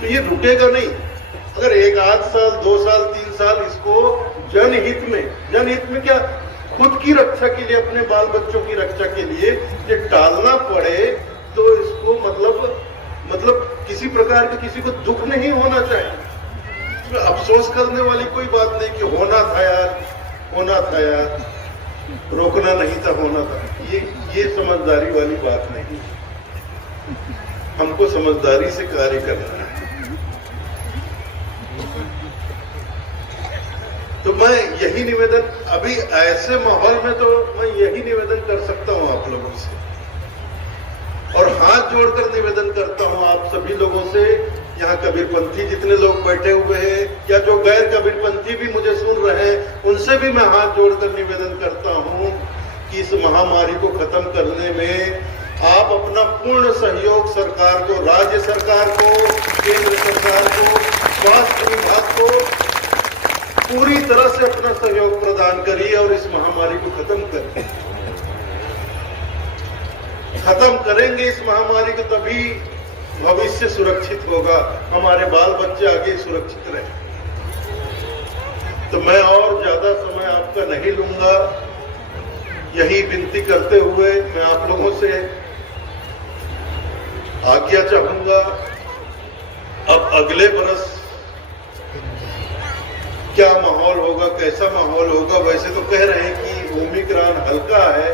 तो ये रुकेगा नहीं। अगर 1 आध साल, 2 साल, 3 साल इसको जनहित में क्या, खुद की रक्षा के लिए, अपने बाल बच्चों की रक्षा के लिए ये टालना पड़े, तो इसको मतलब किसी प्रकार के किसी को दुख नहीं होना चाहिए। तो अफसोस करने वाली कोई बात नहीं कि होना था यार, होना था यार, रोकना नहीं था, होना था। ये समझदारी वाली बात नहीं। हमको समझदारी से कार्य करना है। तो मैं यही निवेदन, अभी ऐसे माहौल में तो मैं यही निवेदन कर सकता हूं आप लोगों से, और हाथ जोड़कर निवेदन करता हूं आप सभी लोगों से। यहाँ कबीरपंथी जितने लोग बैठे हुए हैं या जो गैर कबीरपंथी भी मुझे सुन रहे हैं, उनसे भी मैं हाथ जोड़कर निवेदन करता हूं कि इस महामारी को खत्म करने में आप अपना पूर्ण सहयोग सरकार को, राज्य सरकार को, केंद्र सरकार को, स्वास्थ्य विभाग को पूरी तरह से अपना सहयोग प्रदान करिए और इस महामारी को खत्म करिए। खत्म करेंगे इस महामारी को, तभी भविष्य सुरक्षित होगा, हमारे बाल बच्चे आगे सुरक्षित रहे। तो मैं और ज्यादा समय आपका नहीं लूंगा। यही विनती करते हुए मैं आप लोगों से आज्ञा चाहूंगा। अब अगले बरस क्या माहौल होगा, कैसा माहौल होगा? वैसे तो कह रहे हैं कि ओमिक्रॉन हल्का है,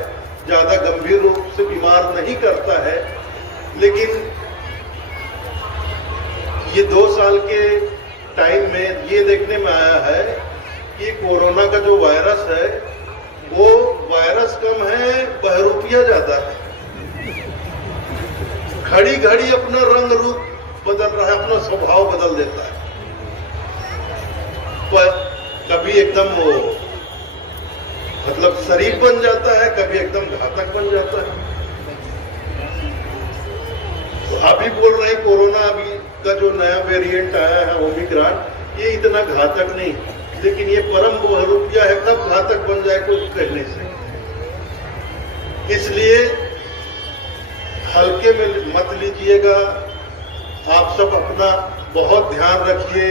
ज्यादा गंभीर रूप से बीमार नहीं करता है, लेकिन ये 2 साल के टाइम में ये देखने में आया है कि कोरोना का जो वायरस है वो वायरस कम है, बहरूपिया ज्यादा है। घड़ी घड़ी अपना रंग रूप बदल रहा है, अपना स्वभाव बदल देता है। कभी एकदम वो मतलब शरीफ बन जाता है, कभी एकदम घातक बन जाता है। तो अभी बोल रहे हैं कोरोना अभी का जो नया वेरिएंट आया है ओमिक्रॉन, ये इतना घातक नहीं, लेकिन ये परम बहुरूपिया है, कब घातक बन जाए कुछ कह नहीं सकते। इसलिए हल्के में मत लीजिएगा। आप सब अपना बहुत ध्यान रखिए,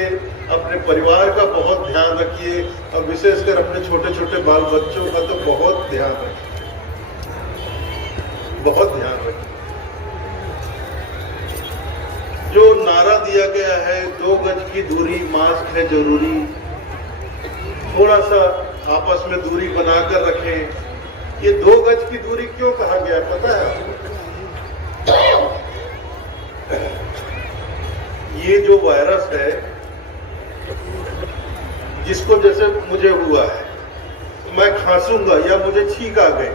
अपने परिवार का बहुत ध्यान रखिए, और विशेषकर अपने छोटे छोटे बाल बच्चों का तो बहुत ध्यान रखिए, बहुत ध्यान रखिए। जो नारा दिया गया है 2 गज की दूरी, मास्क है जरूरी, थोड़ा सा आपस में दूरी बनाकर रखें। ये 2 गज की दूरी क्यों कहा गया पता है आपको? ये जो वायरस है, जिसको जैसे मुझे हुआ है, तो मैं खांसूंगा या मुझे छींक आ गई,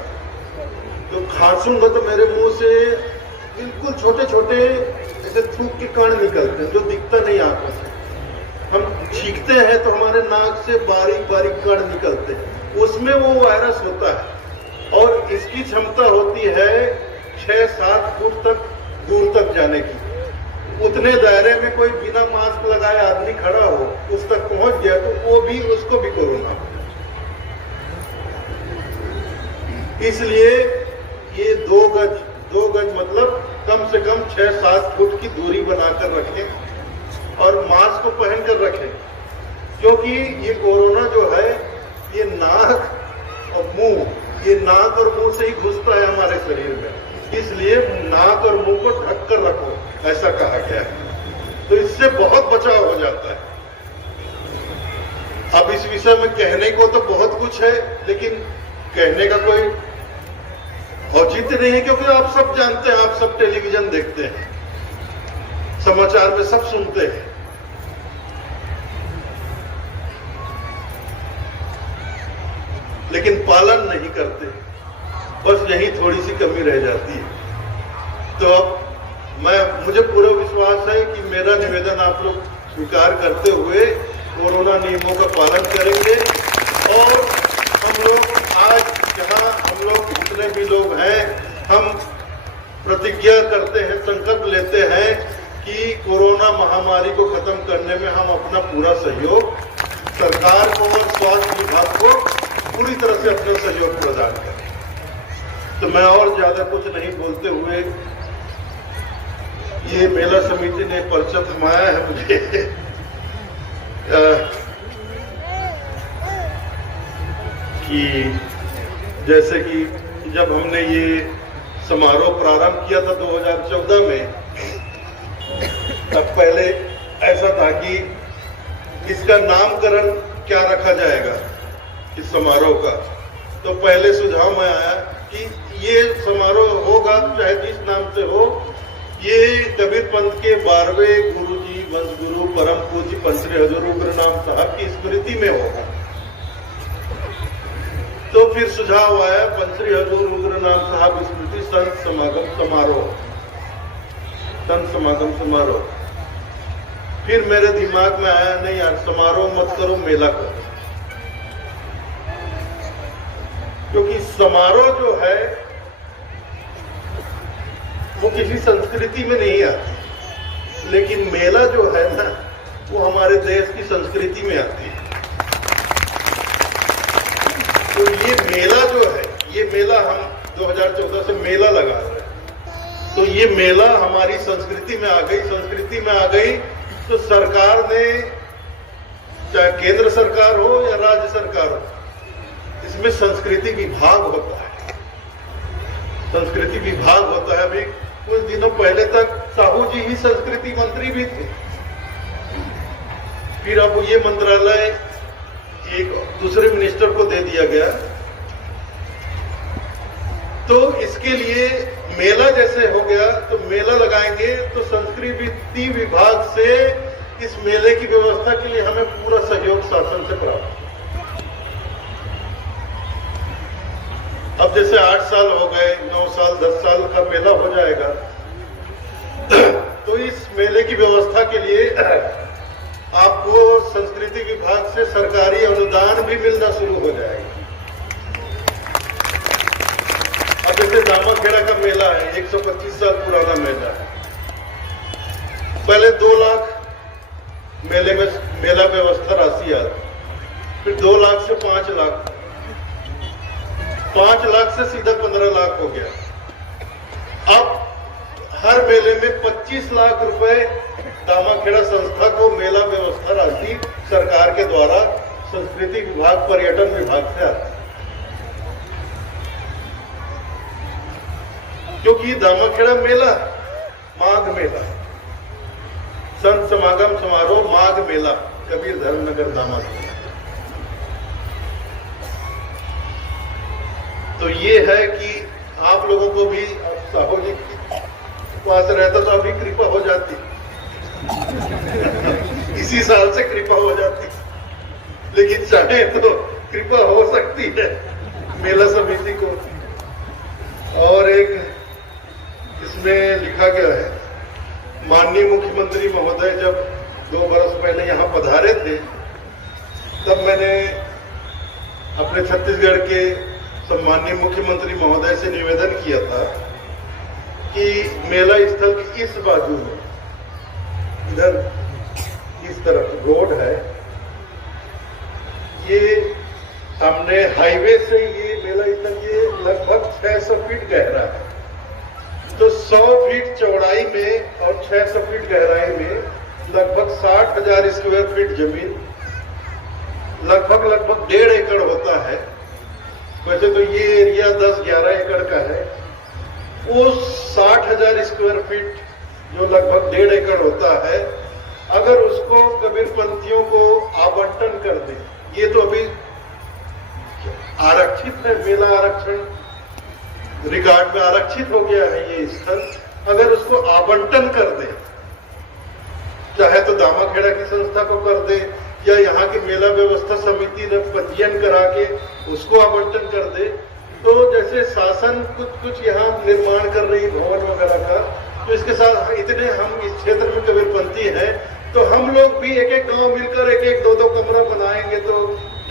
तो खांसूंगा तो मेरे मुंह से बिल्कुल छोटे छोटे ऐसे थूक के कण निकलते हैं, जो दिखता नहीं आंखों से। हम छींकते हैं तो हमारे नाक से बारीक बारीक कण निकलते हैं, उसमें वो वायरस होता है, और इसकी क्षमता होती है 6-7 फुट तक दूर तक जाने की। उतने दायरे में कोई बिना मास्क लगाए आदमी खड़ा हो, उस तक पहुंच गया तो वो भी, उसको भी कोरोना हो। इसलिए ये 2 गज मतलब कम से कम 6-7 फुट की दूरी बनाकर रखें और मास्क को पहन कर रखें, क्योंकि ये कोरोना जो है ये नाक और मुंह, ये नाक और मुंह से ही घुसता है हमारे शरीर में, इसलिए नाक और मुंह को ढक कर रखो, ऐसा कहा गया है। तो इससे बहुत बचाव हो जाता है। अब इस विषय में कहने को तो बहुत कुछ है, लेकिन कहने का कोई औचित्य नहीं है, क्योंकि आप सब जानते हैं, आप सब टेलीविजन देखते हैं, समाचार में सब सुनते हैं। लेकिन पालन नहीं करते, बस यही थोड़ी सी कमी रह जाती है। तो अब मुझे पूरा विश्वास है कि मेरा निवेदन आप लोग स्वीकार करते हुए कोरोना नियमों का पालन करेंगे और हम लोग आज जहां हम लोग जितने भी लोग हैं, हम प्रतिज्ञा करते हैं, संकल्प लेते हैं कि कोरोना महामारी को खत्म करने में हम अपना पूरा सहयोग सरकार को और स्वास्थ्य विभाग को पूरी तरह से अपना सहयोग प्रदान करें। तो मैं और ज्यादा कुछ नहीं बोलते हुए, ये मेला समिति ने पर्चा थमाया है मुझे कि जैसे कि जब हमने ये समारोह प्रारंभ किया था 2014 में, तब पहले ऐसा था कि इसका नामकरण क्या रखा जाएगा इस समारोह का। तो पहले सुझाव में आया कि ये समारोह होगा चाहे जिस नाम से हो, ये कबीर पंथ के 12वें गुरु जी, वंश गुरु परम पूज्य पंचरी हजूर उग्रनाम साहब की स्मृति में होगा। तो फिर सुझाव आया पंचरी हजूर उग्रनाम साहब स्मृति संत समागम समारोह, संत समागम समारोह। फिर मेरे दिमाग में आया, नहीं यार, समारोह मत करो, मेला करो, क्योंकि समारोह जो है वो किसी संस्कृति में नहीं आती, लेकिन मेला जो है ना, वो हमारे देश की संस्कृति में आती है। तो ये मेला जो है, ये मेला हम 2014 से मेला लगा रहे हैं, तो ये मेला हमारी संस्कृति में आ गई। संस्कृति में आ गई तो सरकार ने, चाहे केंद्र सरकार हो या राज्य सरकार हो, इसमें संस्कृति विभाग होता है, संस्कृति विभाग होता है। अभी कुछ दिनों पहले तक साहू जी ही संस्कृति मंत्री भी थे, फिर अब ये मंत्रालय एक दूसरे मिनिस्टर को दे दिया गया। तो इसके लिए मेला जैसे हो गया, तो मेला लगाएंगे तो संस्कृति विभाग से इस मेले की व्यवस्था के लिए हमें पूरा सहयोग शासन से प्राप्त। अब जैसे 8 साल हो गए, 9 साल, 10 साल का मेला हो जाएगा, तो इस मेले की व्यवस्था के लिए आपको संस्कृति विभाग से सरकारी अनुदान भी मिलना शुरू हो जाएगा। अब जैसे दामाखेड़ा का मेला है, 125 साल पुराना मेला है, पहले 2 लाख मेले में मेला व्यवस्था राशि आती, फिर 2 लाख से 5 लाख, 5 लाख से सीधा 15 लाख हो गया। अब हर मेले में 25 लाख रुपए दामाखेड़ा संस्था को मेला व्यवस्था राशि सरकार के द्वारा संस्कृति विभाग, पर्यटन विभाग से आती है, क्योंकि दामाखेड़ा मेला माघ मेला, संत समागम समारोह माघ मेला, कबीर धर्मनगर दामाखेड़ा। तो ये है कि आप लोगों को भी, साहू जी के पास रहता तो अभी कृपा हो जाती, इसी साल से कृपा हो जाती, लेकिन चाहे तो कृपा हो सकती है मेला समिति को। और एक इसमें लिखा गया है, माननीय मुख्यमंत्री महोदय जब 2 बरस पहले यहाँ पधारे थे, तब मैंने अपने छत्तीसगढ़ के सम्माननीय मुख्यमंत्री महोदय से निवेदन किया था कि मेला स्थल की इस बाजू में इधर इस तरफ रोड है, ये हमने हाईवे से ये मेला इतना, ये लगभग 600 फीट गहरा है। तो 100 फीट चौड़ाई में और 600 फीट गहराई में लगभग 60,000 स्क्वायर फीट जमीन, लगभग 1.5 एकड़ होता है। वैसे तो ये एरिया 10-11 एकड़ का है। वो 60,000 स्क्वायर फीट जो लगभग 1.5 एकड़ होता है, अगर उसको कबीरपंथियों को आवंटन कर दे, ये तो अभी आरक्षित है, मेला आरक्षण रिकॉर्ड में आरक्षित हो गया है ये स्थल, अगर उसको आवंटन कर दे, चाहे तो दामाखेड़ा की संस्था को कर दे या यहाँ की मेला व्यवस्था समिति ने पंजीयन करा के उसको आवंटन कर दे, तो जैसे शासन कुछ यहाँ निर्माण कर रही भवन वगैरह का, तो इसके साथ इतने हम इस क्षेत्र में कबीरपंथी हैं, तो हम लोग भी एक गांव मिलकर एक 2-2 कमरा बनाएंगे, तो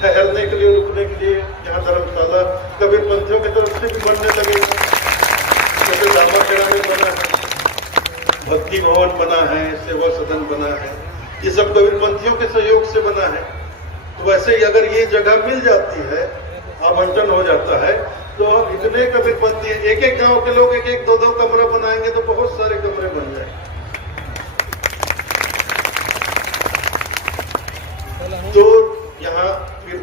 ठहरने के लिए, रुकने के लिए यहाँ धर्मशाला कबीरपंथियों की तरफ से भी बनने लगेगा। जैसे दामाखेड़ा में बना है, भक्ति भवन बना है, सेवा सदन बना है, ये सब कबीरपंथियों के सहयोग से बना है। तो वैसे ही अगर ये जगह मिल जाती है, आवंटन हो जाता है, तो इतने कबीरपंथी, एक गांव के लोग एक 2-2 कमरा बनाएंगे तो बहुत सारे कमरे बन जाएंगे। तो यहाँ फिर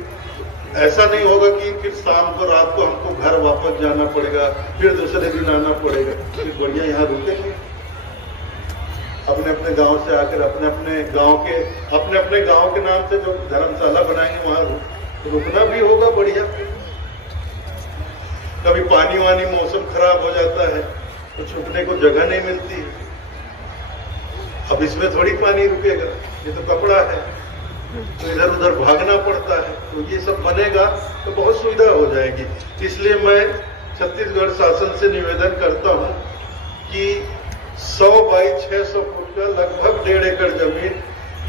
ऐसा नहीं होगा कि फिर शाम को रात को हमको घर वापस जाना पड़ेगा, फिर दूसरे दिन आना पड़ेगा। फिर बढ़िया यहाँ रुकेंगे, अपने अपने गांव से आकर अपने अपने गांव के नाम से जो धर्मशाला बनाएंगे वहां रुकना भी होगा बढ़िया। कभी पानी वानी मौसम खराब हो जाता है तो छुपने को जगह नहीं मिलती है। अब इसमें थोड़ी पानी रुकेगा, ये तो कपड़ा है, तो इधर उधर भागना पड़ता है। तो ये सब बनेगा तो बहुत सुविधा हो जाएगी। इसलिए मैं छत्तीसगढ़ शासन से निवेदन करता हूं कि 100 बाई 600 फुट का लगभग 1.5 एकड़ जमीन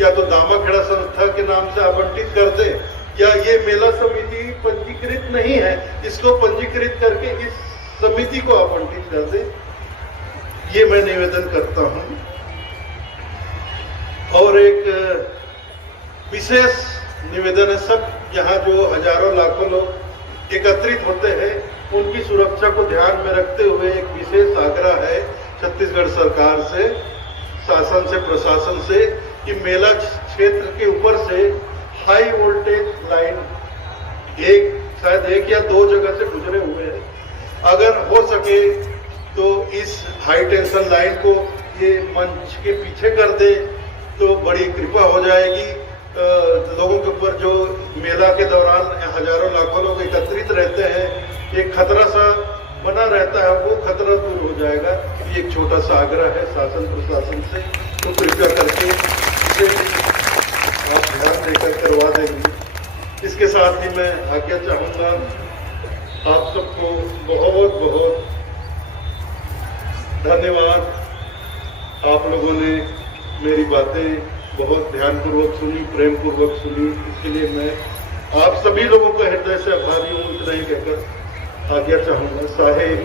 या तो दामाखेड़ा संस्था के नाम से आवंटित कर दे, या ये मेला समिति पंजीकृत नहीं है, इसको पंजीकृत करके इस समिति को आवंटित कर दे, ये मैं निवेदन करता हूं। और एक विशेष निवेदन है, सब यहाँ जो हजारों लाखों लोग एकत्रित होते हैं, उनकी सुरक्षा को ध्यान में रखते हुए एक विशेष आग्रह है छत्तीसगढ़ सरकार से, शासन से, प्रशासन से, कि मेला क्षेत्र के ऊपर से हाई वोल्टेज लाइन शायद एक या 2 जगह से गुजरे हुए हैं, अगर हो सके तो इस हाई टेंशन लाइन को ये मंच के पीछे कर दे तो बड़ी कृपा हो जाएगी। लोगों के ऊपर जो मेला के दौरान हजारों लाखों लोग एकत्रित रहते हैं, एक खतरा सा बना रहता है, वो खतरा दूर हो जाएगा। ये एक छोटा सा आग्रह है शासन प्रशासन से, तो कृपया करके इसे आप ध्यान देकर करवा देंगे। इसके साथ ही मैं आज्ञा चाहूंगा, आप सबको बहुत बहुत धन्यवाद। आप लोगों ने मेरी बातें बहुत ध्यानपूर्वक सुनी, प्रेम पूर्वक सुनी, इसके लिए मैं आप सभी लोगों का हृदय से आभारी हूँ। इतना ही कहकर आज्ञा चाहूंगा। साहेब